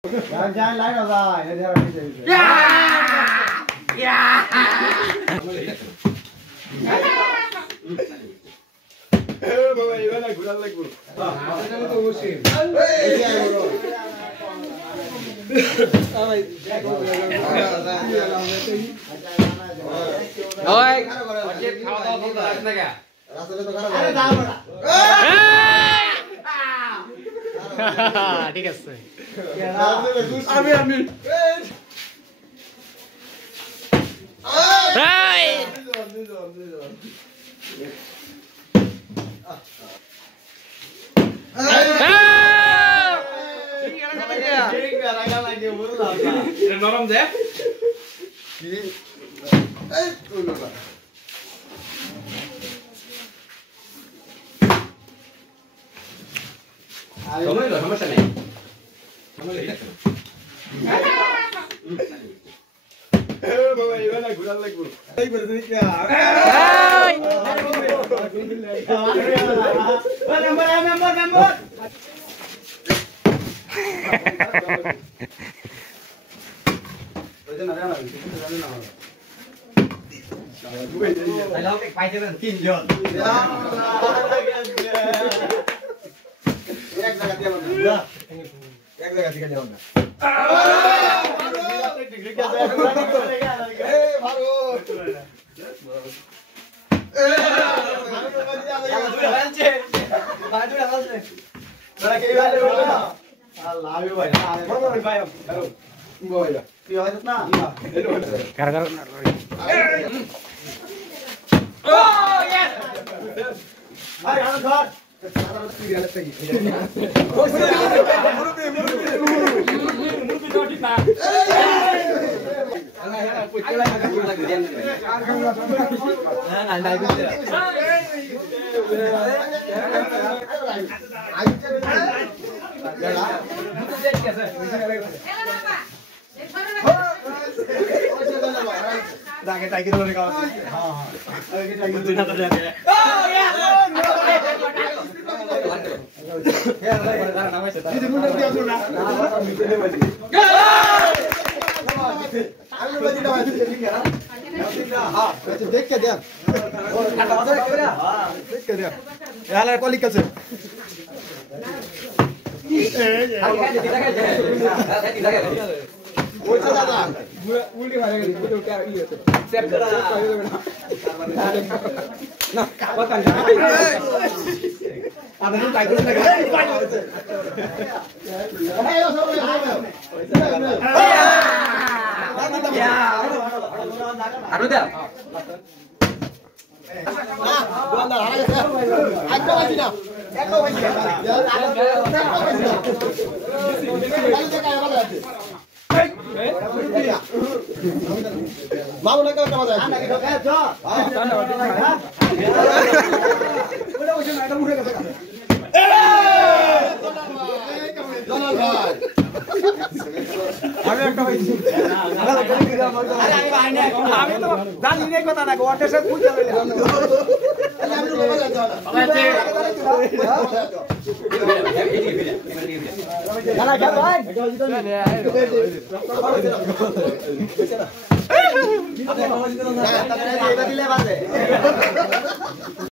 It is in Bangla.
Jangan lain lah, ini dia bisa. Ya, ya. Bawa iwan lagi, gulan lagi bro. Ada itu musim. Oi, wajib খাওয়া দাওয়া করতে লাগবে না রাস্তাটা তো খারাপ। আরে দাও না। ঠিক আছে আমি এই নরম দে সমস্যা নেই bawa iwan lagi, gulan lagi bro. Member. देख के दे यार क्वालिटी कैसे उल्टी मारेंगे सेट करा ना पता नहीं आदमी टाइगर लगा আরো দাও না দোকানদার হারা গেছে একটা বাজি না একটা বাজি না মামু না কেমন বাজা আছে ওটা ওই ম্যাডাম উঠে গেছে দোকান ভাই আমি একটা বাজি আমি তো জানি না কথা না ওটা সব বুঝতে পারলে আমি তো বাবা যাচ্ছি না না ভাই এটা দিলে বাজে